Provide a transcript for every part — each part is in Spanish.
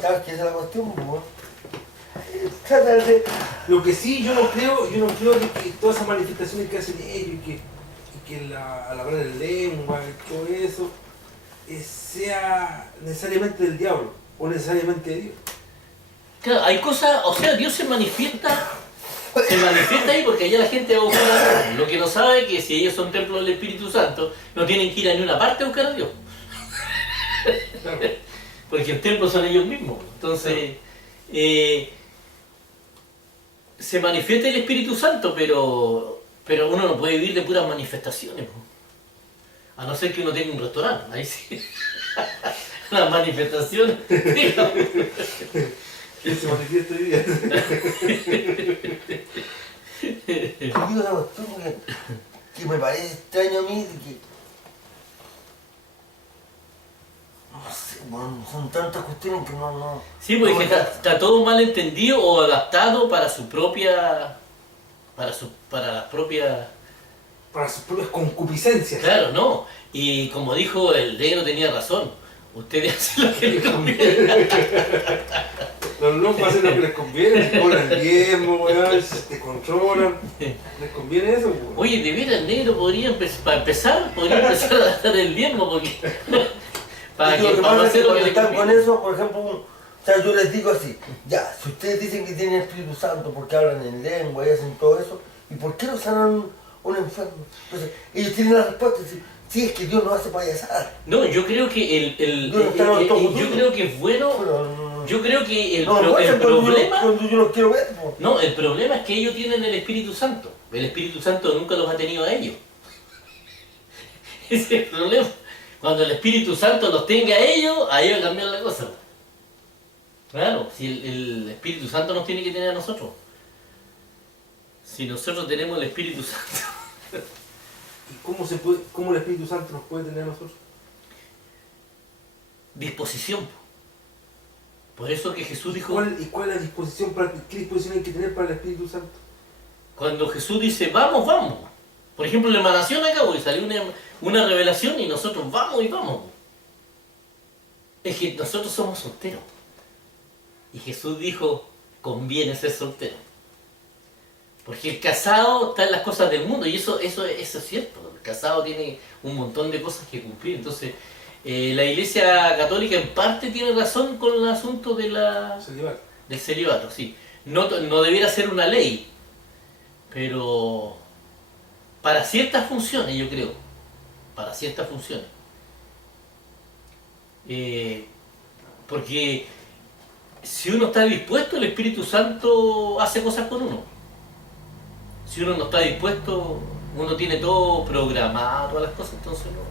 Claro, que esa es la cuestión, pues. Trata de... Lo que sí, yo no creo que todas esas manifestaciones que hacen ellos y que al hablar en lengua y todo eso sea necesariamente del diablo o necesariamente de Dios. Claro, hay cosas, o sea, Dios se manifiesta ahí porque allá la gente va a buscar a Dios. Lo que no sabe es que si ellos son templos del Espíritu Santo, no tienen que ir a ninguna parte a buscar a Dios. Claro. Porque el templo son ellos mismos. Entonces, se manifiesta el Espíritu Santo, pero uno no puede vivir de puras manifestaciones. A no ser que uno tenga un restaurante, ahí sí. Las manifestaciones. ¿Quién se manifiesta hoy día? Yo digo una cuestión que me parece extraño a mí, que... No sé, bueno, son tantas cuestiones que no... Sí, porque no está todo mal entendido o adaptado para su propia... para las propias... Para sus propias concupiscencias. Claro, no. Y como dijo el negro, tenía razón. Ustedes hacen lo que les conviene. Los locos hacen lo que les conviene, se cobran el diezmo, weón, te controlan. ¿Les conviene eso, weón? Oye, de veras el negro para empezar a dar el diezmo porque... para Lo que para pasa es hacer que lo que cuando les están con conviene. eso, por ejemplo, o sea, yo les digo así, ya, si ustedes dicen que tienen Espíritu Santo porque hablan en lengua y hacen todo eso, ¿y por qué no sanan un enfermo? Entonces, ellos tienen la respuesta, sí, es que Dios no hace payasadas. No, yo creo que yo creo que es bueno. Pero, Yo creo que el muestran problema... cuando yo los quiero ver, pues. No, el problema es que ellos tienen el Espíritu Santo. El Espíritu Santo nunca los ha tenido a ellos. Ese es el problema. Cuando el Espíritu Santo los tenga a ellos, ahí va a cambiar la cosa. Claro, si el Espíritu Santo nos tiene que tener a nosotros. Si nosotros tenemos el Espíritu Santo. ¿Y cómo el Espíritu Santo nos puede tener a nosotros? Disposición. Por eso que Jesús dijo... ¿Y cuál es la disposición? ¿Qué disposición hay que tener para el Espíritu Santo? Cuando Jesús dice, vamos, vamos. Por ejemplo, la emanación acá, porque salió una revelación y nosotros vamos y vamos. Es que nosotros somos solteros. Y Jesús dijo, conviene ser soltero. Porque el casado está en las cosas del mundo y eso es cierto. El casado tiene un montón de cosas que cumplir. Entonces, la Iglesia Católica en parte tiene razón con el asunto de del celibato, sí. No debiera ser una ley, pero para ciertas funciones, yo creo. Para ciertas funciones. Porque si uno está dispuesto, el Espíritu Santo hace cosas con uno. Si uno no está dispuesto, uno tiene todo programado, todas las cosas, entonces no.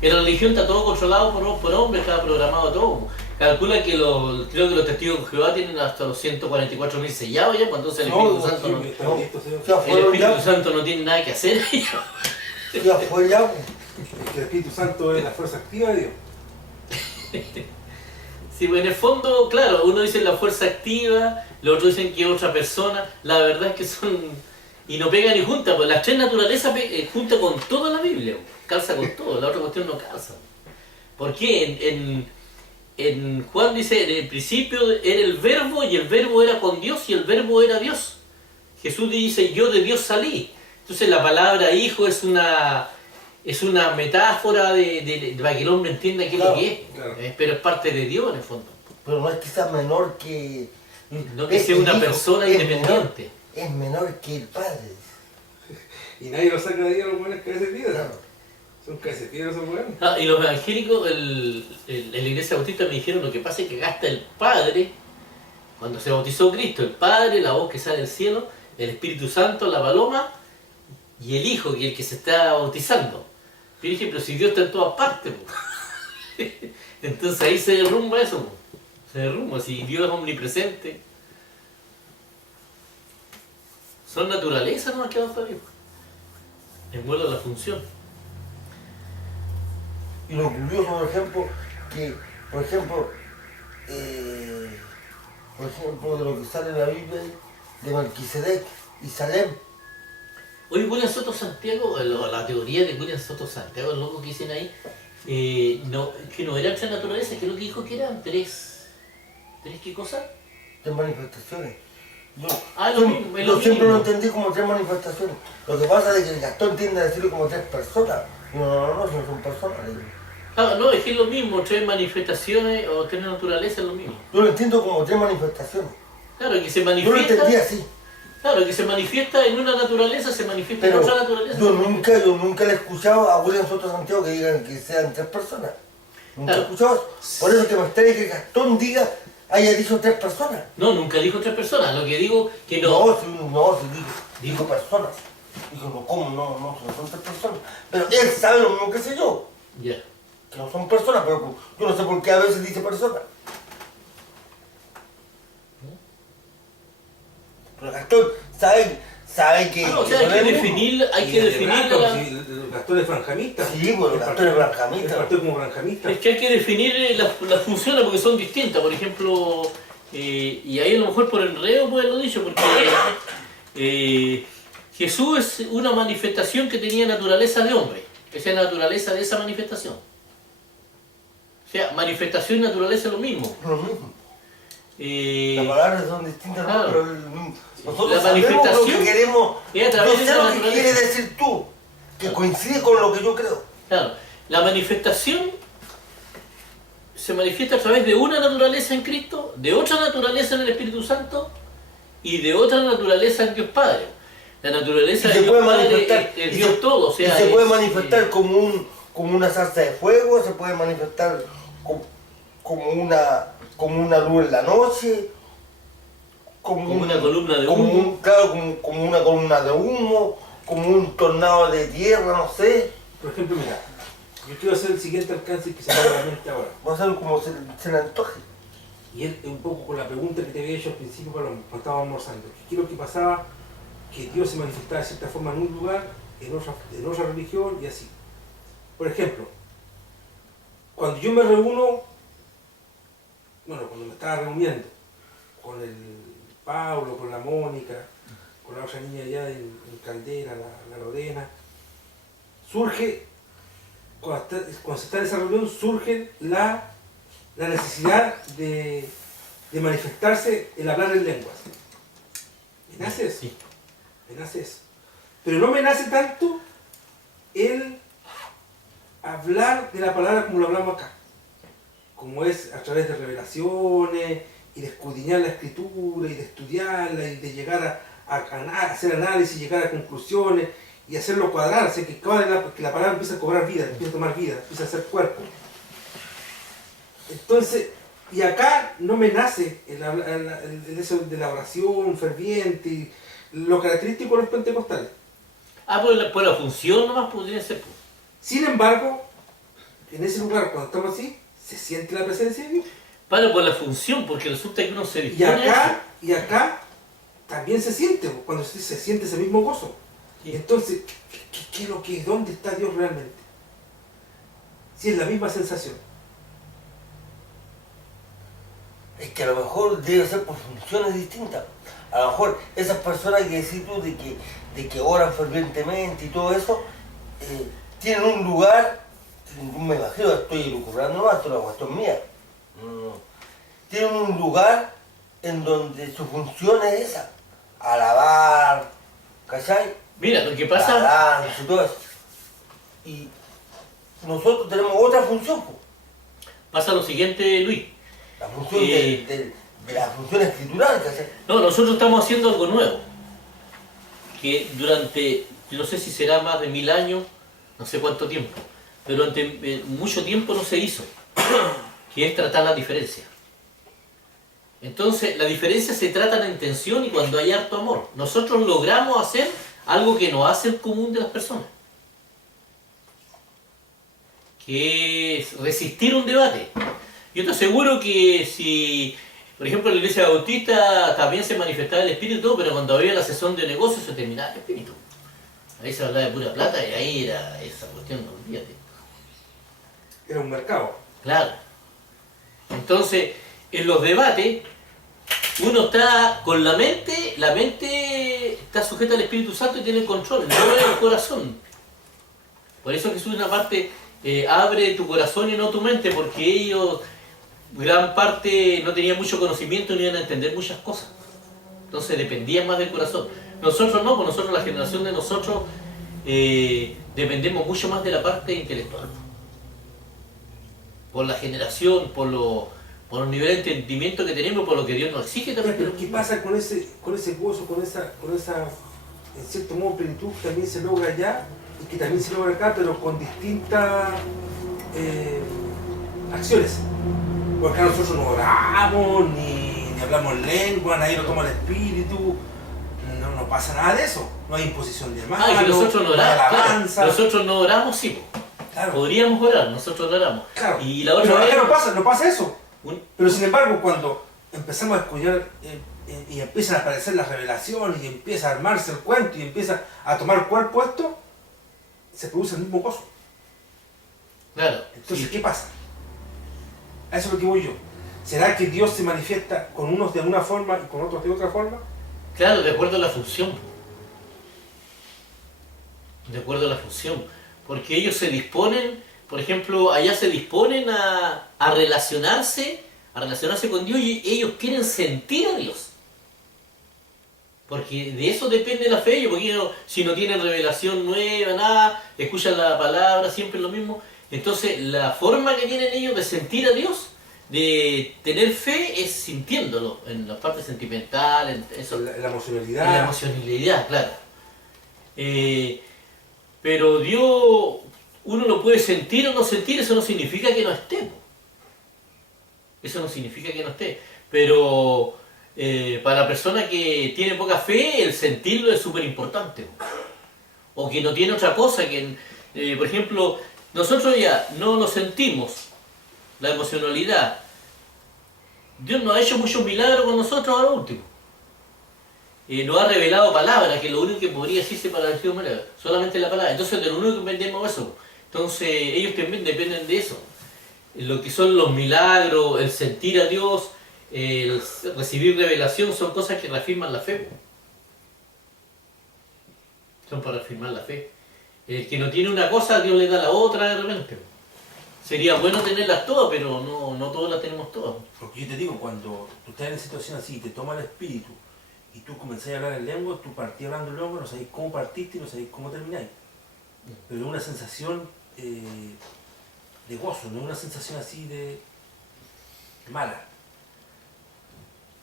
En la religión está todo controlado por hombres, está programado todo. Calcula que creo que los testigos de Jehová tienen hasta los 144.000 sellados ya, pues entonces el Espíritu Santo no tiene nada que hacer. Ya fue ya, pues. Es que el Espíritu Santo es la fuerza activa de Dios. Sí, pues en el fondo, claro, uno dice la fuerza activa, los otros dicen que es otra persona, la verdad es que son... Y no pegan ni juntan, pues las tres naturalezas juntan con toda la Biblia, calza con todo, la otra cuestión no calza. ¿Por qué? En Juan dice, en el principio era el verbo y el verbo era con Dios y el verbo era Dios. Jesús dice, yo de Dios salí. Entonces la palabra hijo es una metáfora para que el hombre entienda qué es lo que es. Claro. Pero es parte de Dios en el fondo. Pero no es que sea menor que... No que sea una persona independiente. Es menor que el Padre. Y nadie lo saca de ahí a los buenos cabezas de piedra. Claro. Son cabezas de piedra esos buenos. Y los evangélicos en la iglesia bautista me dijeron lo que pasa es que acá está el Padre, cuando se bautizó Cristo, el Padre, la voz que sale del cielo, el Espíritu Santo, la paloma, y el Hijo, que es el que se está bautizando. Yo dije, pero si Dios está en todas partes, entonces ahí se derrumba eso, se derrumba, si Dios es omnipresente. Son naturalezas nomás que van para Dios. En vuelvo a la función. Y lo curioso, por ejemplo, de lo que sale en la Biblia de Melquisedec y Salem. Oye, William Soto Santiago, la teoría de William Soto Santiago, el loco que dicen ahí, que no eran tres naturalezas, creo que dijo que eran tres. ¿Tenés qué cosa? Tres manifestaciones. Yo, Ah, lo mismo, es yo lo siempre lo mismo. entendí como tres manifestaciones. Lo que pasa es que el Gastón tiende a decirlo como tres personas. No, si no son personas. Le digo. Ah, no, es que es lo mismo, tres manifestaciones o tres naturalezas es lo mismo. Yo lo entiendo como tres manifestaciones. Claro, que se Yo lo manifiesta. entendí así. Claro, que se manifiesta en una naturaleza, se manifiesta Pero en otra naturaleza. yo nunca le he escuchado a William Soto Santiago que digan que sean tres personas. Nunca he Claro. escuchado eso. Por eso que me extraña que Gastón haya dicho tres personas. No, nunca dijo tres personas. Lo que digo que no. No, dijo personas. Dijo, no, ¿cómo? No son tres personas. Pero él sabe lo mismo que sé yo, Ya. que no son personas, pero yo no sé por qué a veces dice personas. Pero Gastón sabe que... Ah, o sea, que hay no que es uno. definir, hay Y que el de definir Branca, la- pues, sí, el Gastón es franjamista. Sí, bueno, El Gastón es partido- franjamista. El partido como franjamista. Es que hay que definir las funciones porque son distintas. Por ejemplo, y ahí a lo mejor por enredo puede haberlo dicho, porque Jesús es una manifestación que tenía naturaleza de hombre. Esa es la naturaleza de esa manifestación. O sea, manifestación y naturaleza es lo mismo. Lo mismo. Eh, Las palabras son distintas, ¿no? claro. Pero nosotros La sabemos lo manifestación que queremos. es a través Yo de sé la lo que naturaleza. quieres decir tú, que coincide con lo que yo creo. Claro, la manifestación se manifiesta a través de una naturaleza en Cristo, de otra naturaleza en el Espíritu Santo y de otra naturaleza en Dios Padre. La naturaleza Y de se Dios puede Padre manifestar, es y Dios se- todo. O sea, y se puede es, manifestar como una zarza de fuego, se puede manifestar como una luz en la noche, Como una columna de humo. como una columna de humo, como un tornado de tierra, no sé. Por ejemplo, mira, yo quiero hacer el siguiente alcance que se me viene a la mente ahora. Va a ser como se le antoje. Y es un poco con la pregunta que te había hecho al principio cuando estábamos almorzando. ¿Qué es lo que pasaba? Que Dios se manifestaba de cierta forma en un lugar, en otra religión y así. Por ejemplo, cuando yo me reúno, cuando me estaba reuniendo con el Pablo, con la Mónica, con la otra niña allá en Caldera, la Lorena, surge, cuando se está en esa reunión, surge la necesidad de manifestarse el hablar en lenguas. Me nace eso, Sí. me nace eso. Pero no me nace tanto el hablar de la palabra como lo hablamos acá, como es a través de revelaciones y de escudriñar la escritura y de estudiarla y de llegar a hacer análisis, llegar a conclusiones y hacerlo cuadrar, o sea, que la palabra empieza a cobrar vida, empieza a tomar vida, empieza a ser cuerpo. Entonces, y acá no me nace el eso de la oración ferviente, y lo característico de los pentecostales. Ah, por la función nomás podría ser. Pues. Sin embargo, en ese lugar, cuando estamos así, se siente la presencia de Dios. Para por la función, porque resulta que uno se dispone a eso. Y acá también se siente, cuando se siente ese mismo gozo. Sí. Entonces, ¿qué es lo que es? ¿Dónde está Dios realmente? Si es la misma sensación. Es que a lo mejor debe ser por funciones distintas. A lo mejor esas personas que decís tú de que oran fervientemente y todo eso, tienen un lugar, me imagino, estoy lucubrando más, esto es una cuestión mía. Tienen un lugar en donde su función es esa, alabar, ¿cachai? Mira, lo que La pasa, danza y todo eso. Y nosotros tenemos otra función, po. pasa lo siguiente, Luis. La función de la función escritural, ¿cachai? No, nosotros estamos haciendo algo nuevo. Que durante, yo no sé si será más de 1000 años, no sé cuánto tiempo, pero durante mucho tiempo no se hizo. Que es tratar la diferencia. Entonces, la diferencia se trata en intención y cuando hay harto amor. Nosotros logramos hacer algo que no hace el común de las personas. Que es resistir un debate. Yo te aseguro que si, por ejemplo, en la iglesia bautista también se manifestaba el espíritu, y todo, pero cuando había la sesión de negocios se terminaba el espíritu. Ahí se hablaba de pura plata y ahí era esa cuestión, no olvídate. Era un mercado. Claro. Entonces, en los debates, uno está con la mente está sujeta al Espíritu Santo y tiene el control, no el corazón. Por eso Jesús en una parte abre tu corazón y no tu mente, porque ellos gran parte no tenían mucho conocimiento ni iban a entender muchas cosas. Entonces dependían más del corazón. Nosotros no, pues nosotros, la generación de nosotros, dependemos mucho más de la parte intelectual. Por la generación, por los niveles de entendimiento que tenemos, por lo que Dios nos exige también. Pero ¿qué pasa con ese gozo, con esa, en cierto modo, plenitud que también se logra allá y que también se logra acá, pero con distintas acciones? Porque acá nosotros no oramos, ni hablamos lengua, nadie lo toma el espíritu, no pasa nada de eso. No hay imposición de manos, Y nosotros no no hay oramos, alabanza. claro, nosotros no oramos, sí. Claro. Podríamos orar, nosotros no oramos. Claro. Y la Pero otra vez, acá no pasa eso. Pero sin embargo, cuando empezamos a escuchar y empiezan a aparecer las revelaciones y empieza a armarse el cuento y empieza a tomar cuerpo esto, se produce el mismo gozo. claro, Entonces, sí. ¿qué pasa? A eso es lo que voy yo. ¿Será que Dios se manifiesta con unos de una forma y con otros de otra forma? Claro, de acuerdo a la función. De acuerdo a la función. Porque ellos se disponen, por ejemplo, allá se disponen a relacionarse con Dios y ellos quieren sentir a Dios. Porque de eso depende la fe, porque ellos, si no tienen revelación nueva, nada, escuchan la palabra, siempre lo mismo. Entonces, la forma que tienen ellos de sentir a Dios, de tener fe, es sintiéndolo, en la parte sentimental, en eso. La emocionalidad. En la emocionalidad, claro. Pero Dios, uno lo puede sentir o no sentir, eso no significa que no esté. Po. Eso no significa que no esté. Pero para la persona que tiene poca fe, el sentirlo es súper importante. O que no tiene otra cosa, que por ejemplo, nosotros ya no lo sentimos, la emocionalidad. Dios nos ha hecho muchos milagros con nosotros ahora último. Nos ha revelado palabras, que es lo único que podría decirse para decir manera, solamente la palabra. Entonces, de lo único que entendemos eso. Entonces, ellos también dependen de eso. Lo que son los milagros, el sentir a Dios, el recibir revelación, son cosas que reafirman la fe. Son para reafirmar la fe. El que no tiene una cosa, Dios le da la otra de repente. Sería bueno tenerlas todas, pero no todas las tenemos todas. Porque yo te digo, cuando tú estás en una situación así y te toma el espíritu y tú comenzás a hablar en lengua, tú partís hablando en lengua, no sabéis cómo partiste y no sabéis cómo termináis. Pero es una sensación de gozo, no es una sensación así de mala.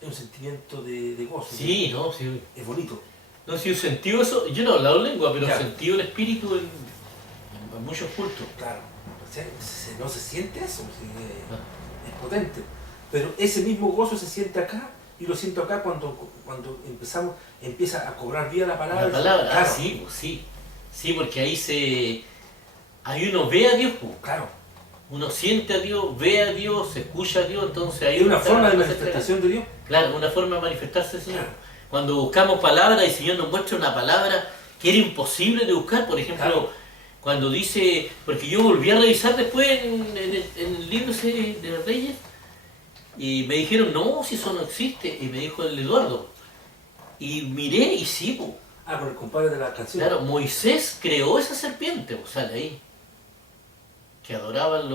Es un sentimiento de gozo. Sí, no, sí. Es bonito. No, si he sentido eso, yo no he hablado lengua, pero Ya. he sentido el espíritu en muchos cultos. Claro. No se siente eso, sí, es potente. Pero ese mismo gozo se siente acá, y lo siento acá cuando empieza a cobrar vida la palabra. La palabra, claro. sí, pues sí. Sí, porque ahí uno ve a Dios, pues. Claro. Uno siente a Dios, ve a Dios, escucha a Dios, entonces ahí Hay una está forma de la manifestación de Dios. Claro, una forma de manifestarse, Señor. Claro. Cuando buscamos palabras y el Señor nos muestra una palabra que era imposible de buscar, por ejemplo, Claro. cuando dice, porque yo volví a revisar después en el libro ese de Reyes, y me dijeron, no, si eso no existe, y me dijo el Eduardo, y miré y sí, po. Ah, con el compadre de la canción. Claro, Moisés creó esa serpiente, o sale ahí, que adoraban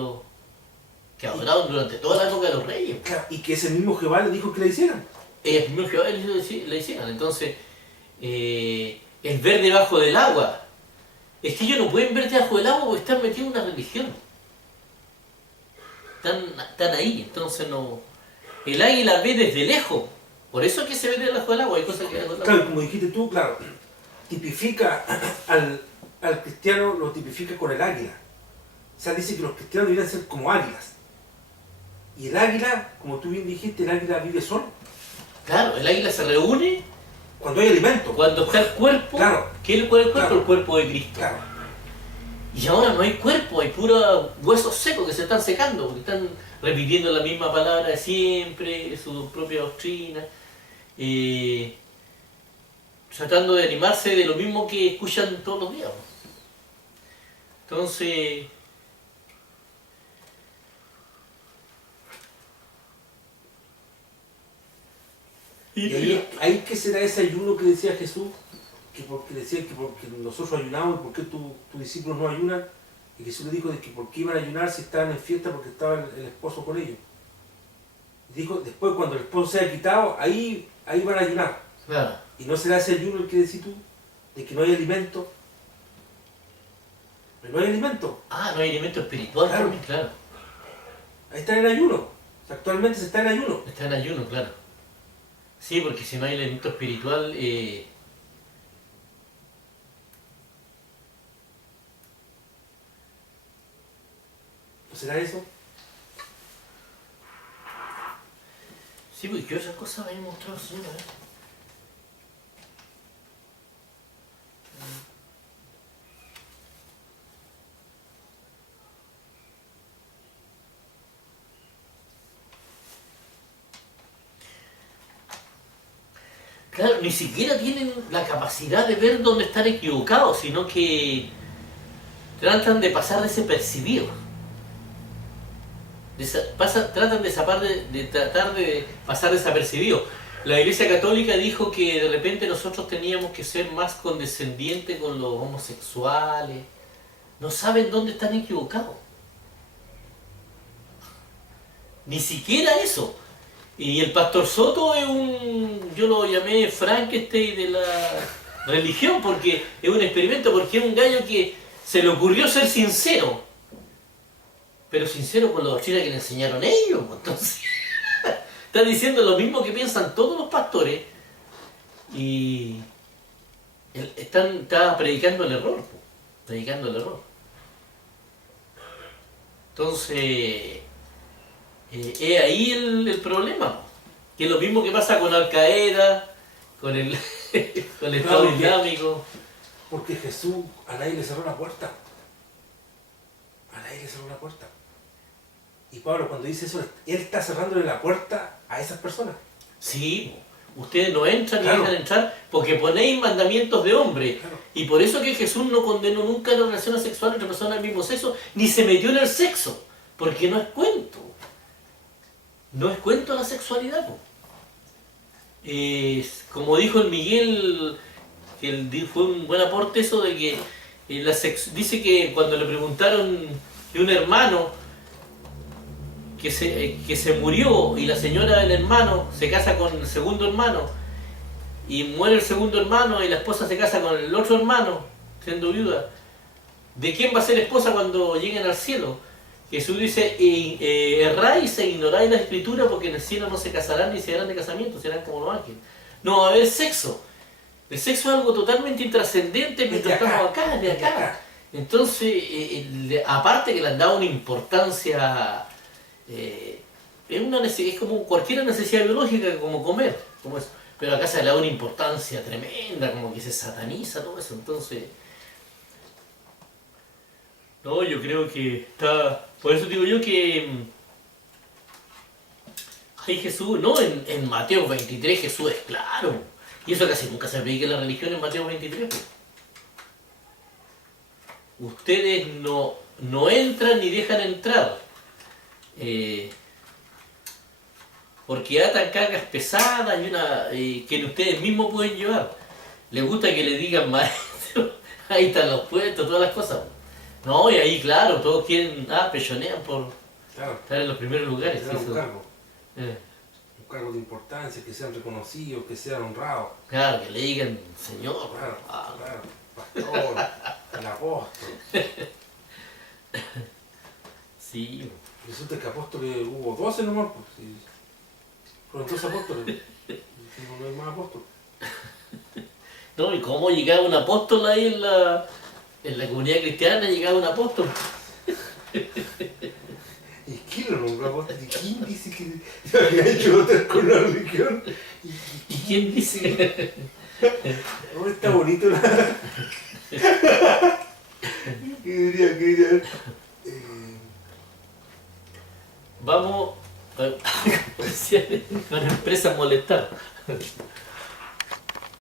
durante toda la época de los reyes. Claro, y que ese mismo Jehová le dijo que la hicieran. El mismo Jehová le hicieron. Entonces, el ver debajo del agua. Es que ellos no pueden ver debajo del agua porque están metidos en una religión. Están ahí, entonces no. El águila ve desde lejos. Por eso es que se ve debajo del agua. Hay cosas que debajo del Claro, agua. como dijiste tú, claro, tipifica al cristiano, lo tipifica con el águila. O sea, dice que los cristianos deberían ser como águilas. Y el águila, como tú bien dijiste, el águila vive solo. Claro, el águila se reúne Cuando hay alimento. cuando está el cuerpo. Claro. ¿Qué es el cuerpo? Claro. El cuerpo de Cristo. Claro. Y ahora no hay cuerpo, hay puros huesos secos que se están secando, porque están repitiendo la misma palabra de siempre, su propia doctrina, tratando de animarse de lo mismo que escuchan todos los días. Entonces, Y ahí ¿qué será ese ayuno que decía Jesús? Que porque decía que porque nosotros ayunamos y por qué tus discípulos no ayunan. Y Jesús le dijo de que por qué iban a ayunar si estaban en fiesta porque estaba el esposo con ellos. Y dijo, después cuando el esposo sea quitado, ahí van a ayunar. Claro. Y no será ese ayuno el que decís tú, de que no hay alimento. Pero no hay alimento. Ah, no hay alimento espiritual Claro. también, claro. Ahí está en ayuno. O sea, actualmente se está en ayuno. Está en ayuno, claro. Sí, porque si no hay alimento espiritual, ¿No será eso? sí, porque ¿qué otras cosas me ha mostrado el Señor? Claro, ni siquiera tienen la capacidad de ver dónde están equivocados, sino que tratan de pasar desapercibidos. Tratan de tratar de pasar desapercibidos. La Iglesia Católica dijo que de repente nosotros teníamos que ser más condescendientes con los homosexuales. No saben dónde están equivocados. Ni siquiera eso. Y el pastor Soto es yo lo llamé Frankenstein de la religión, porque es un experimento, porque es un gallo que se le ocurrió ser sincero, pero sincero con la doctrina que le enseñaron ellos. Entonces, está diciendo lo mismo que piensan todos los pastores y está predicando el error, predicando el error. Entonces, es ahí el problema, que es lo mismo que pasa con Al Qaeda, con el, con el Estado Claro, Islámico. Porque Jesús a nadie le cerró la puerta. A nadie le cerró la puerta. Y Pablo cuando dice eso, él está cerrándole la puerta a esas personas. Sí, ustedes no entran Claro. ni dejan entrar porque ponéis mandamientos de hombre. Claro. Y por eso que Jesús no condenó nunca la relación sexual entre personas del mismo sexo, ni se metió en el sexo, porque no es cuento. No es cuento la sexualidad, po. Como dijo el Miguel, que fue un buen aporte eso de que dice que cuando le preguntaron de un hermano que se murió y la señora del hermano se casa con el segundo hermano y muere el segundo hermano y la esposa se casa con el otro hermano siendo viuda, ¿de quién va a ser esposa cuando lleguen al cielo? Jesús dice, erráis e ignoráis la escritura porque en el cielo no se casarán ni se darán de casamiento, serán como los ángeles. No va a haber sexo. El sexo es algo totalmente intrascendente mientras estamos acá, de acá. Entonces, aparte que le han dado una importancia, es como cualquier necesidad biológica, como comer, como eso. Pero acá se le da una importancia tremenda, como que se sataniza todo eso. Entonces, no, yo creo que está... Por eso digo yo que... Ay, Jesús, no, en Mateo 23 Jesús es claro. Y eso casi nunca se predica en la religión en Mateo 23. Pues. Ustedes no entran ni dejan entrar. Porque atan cargas pesadas que ustedes mismos pueden llevar. Les gusta que le digan maestro, ahí están los puestos, todas las cosas. No, y ahí claro, todos quieren, pechonean por Claro. estar en los primeros lugares. Tener Sí, un cargo. eh, Un cargo de importancia, que sean reconocidos, que sean honrados. claro, que le digan Señor. Claro, Ah, claro. Pastor, el apóstol. sí. Resulta que apóstoles hubo 12 nomás, pues. Sí. Fueron 12 apóstoles. No hay más apóstoles. No, ¿y cómo llegaba un apóstol ahí en la comunidad cristiana? Llegaba un apóstol. ¿Y quién lo nombró apóstol? ¿Y quién dice que se había hecho otra con la religión? ¿Y quién dice? Oh, está bonito la... ¿Qué diría? Vamos con empresas molestar.